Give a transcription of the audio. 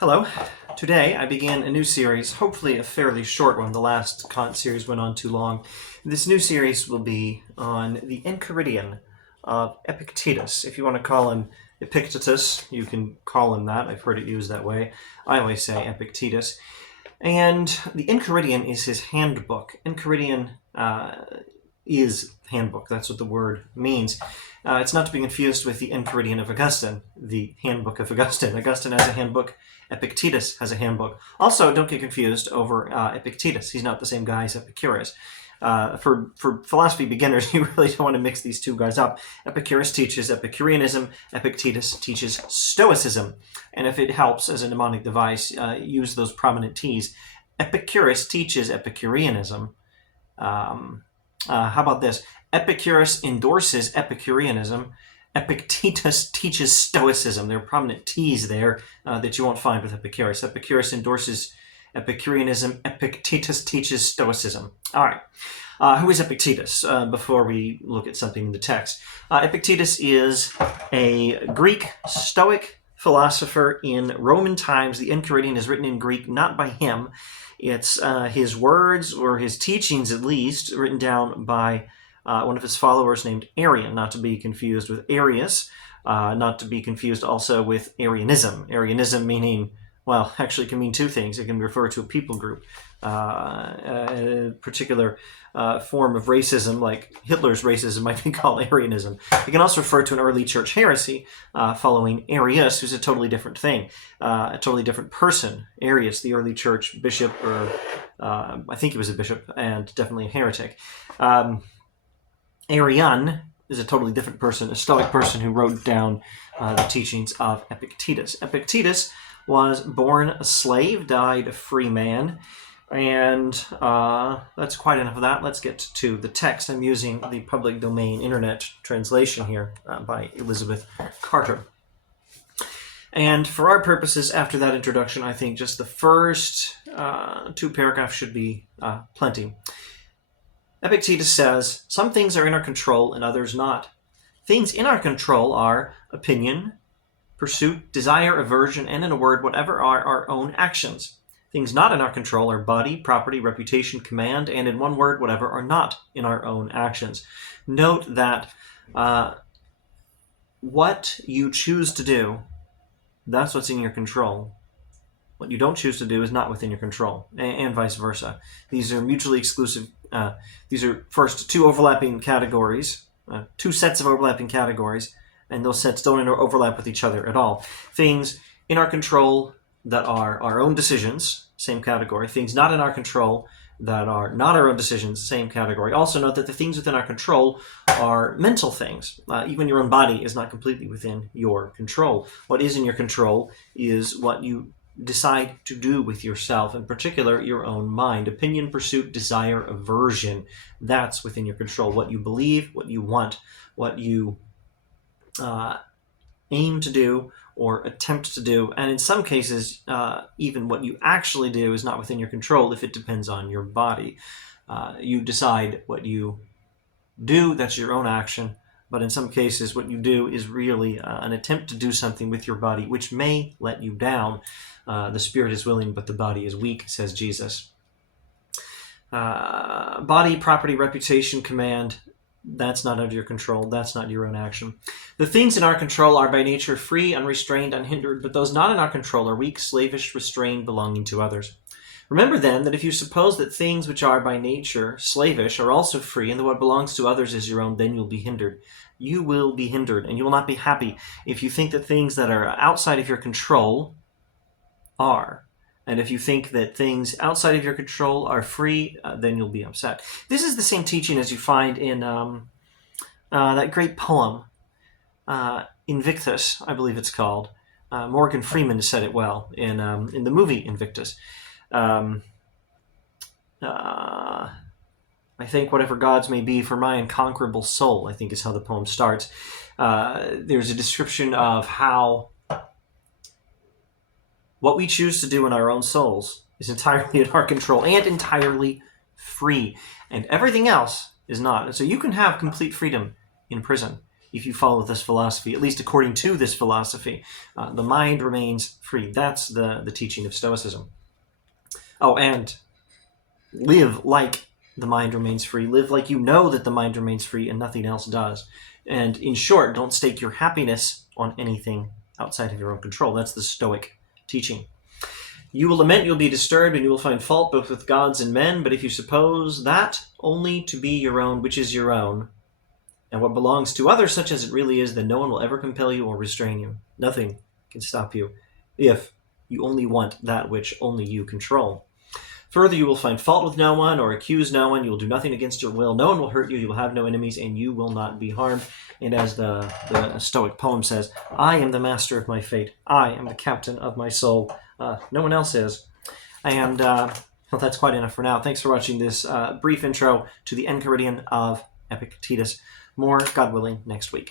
Hello. Today I begin a new series, hopefully a fairly short one. The last Kant series went on too long. This new series will be on the Enchiridion of Epictetus. If you want to call him Epictetus, you can call him that. I've heard it used that way. I always say Epictetus. And the Enchiridion is his handbook. Enchiridion is handbook. That's what the word means. It's not to be confused with the Enchiridion of Augustine, the handbook of Augustine. Augustine has a handbook. Epictetus has a handbook. Also, don't get confused over Epictetus. He's not the same guy as Epicurus. For philosophy beginners, you really don't want to mix these two guys up. Epicurus teaches Epicureanism. Epictetus teaches Stoicism. And if it helps as a mnemonic device, use those prominent T's. Epicurus teaches Epicureanism. How about this? Epicurus endorses Epicureanism. Epictetus teaches Stoicism. There are prominent T's there that you won't find with Epicurus. Epicurus endorses Epicureanism. Epictetus teaches Stoicism. All right. Who is Epictetus? Before we look at something in the text. Epictetus is a Greek Stoic philosopher in Roman times. The Enchiridion is written in Greek, not by him. It's his words, or his teachings at least, written down by one of his followers named Arian, not to be confused with Arius, not to be confused also with Arianism. Arianism meaning, well, actually it can mean two things. It can refer to a people group, a particular form of racism, like Hitler's racism might be called Arianism. It can also refer to an early church heresy following Arius, who's a totally different thing, a totally different person. Arius, the early church bishop, or I think he was a bishop, and definitely a heretic. Arian is a totally different person, a Stoic person who wrote down the teachings of Epictetus. Epictetus was born a slave, died a free man, and that's quite enough of that. Let's get to the text. I'm using the public domain internet translation here by Elizabeth Carter. And for our purposes, after that introduction, I think just the first two paragraphs should be plenty. Epictetus says, some things are in our control and others not. Things in our control are opinion, pursuit, desire, aversion, and in a word, whatever are our own actions. Things not in our control are body, property, reputation, command, and in one word, whatever are not in our own actions. Note that what you choose to do, that's what's in your control. What you don't choose to do is not within your control, and vice versa. These are mutually exclusive. These are first two overlapping categories, two sets of overlapping categories, and those sets don't overlap with each other at all. Things in our control that are our own decisions, same category. Things not in our control that are not our own decisions, same category. Also note that the things within our control are mental things. Even your own body is not completely within your control. What is in your control is what you decide to do with yourself, in particular your own mind. Opinion, pursuit, desire, aversion, that's within your control. What you believe, what you want, what you aim to do or attempt to do, and in some cases even what you actually do is not within your control if it depends on your body. You decide what you do, that's your own action. But in some cases, what you do is really an attempt to do something with your body, which may let you down. The spirit is willing, but the body is weak, says Jesus. Body, property, reputation, command, that's not under your control. That's not your own action. The things in our control are by nature free, unrestrained, unhindered, but those not in our control are weak, slavish, restrained, belonging to others. Remember then that if you suppose that things which are by nature slavish are also free, and that what belongs to others is your own, then you'll be hindered. You will be hindered, and you will not be happy if you think that things that are outside of your control are. And if you think that things outside of your control are free, then you'll be upset. This is the same teaching as you find in that great poem, Invictus, I believe it's called. Morgan Freeman said it well in the movie Invictus. I think whatever gods may be for my unconquerable soul, I think is how the poem starts. There's a description of how what we choose to do in our own souls is entirely in our control and entirely free, and everything else is not. And so you can have complete freedom in prison. if you follow this philosophy, at least according to this philosophy. The mind remains free. That's the teaching of Stoicism. Oh, and live like the mind remains free. Live like you know that the mind remains free and nothing else does. And in short, don't stake your happiness on anything outside of your own control. That's the Stoic teaching. You will lament, you'll be disturbed, and you will find fault both with gods and men, but if you suppose that only to be your own, which is your own, and what belongs to others such as it really is, then no one will ever compel you or restrain you. Nothing can stop you if you only want that which only you control. Further, you will find fault with no one or accuse no one. You will do nothing against your will. No one will hurt you. You will have no enemies, and you will not be harmed. And as the Stoic poem says, I am the master of my fate. I am the captain of my soul. No one else is. And well, that's quite enough for now. Thanks for watching this brief intro to the Enchiridion of Epictetus. More, God willing, next week.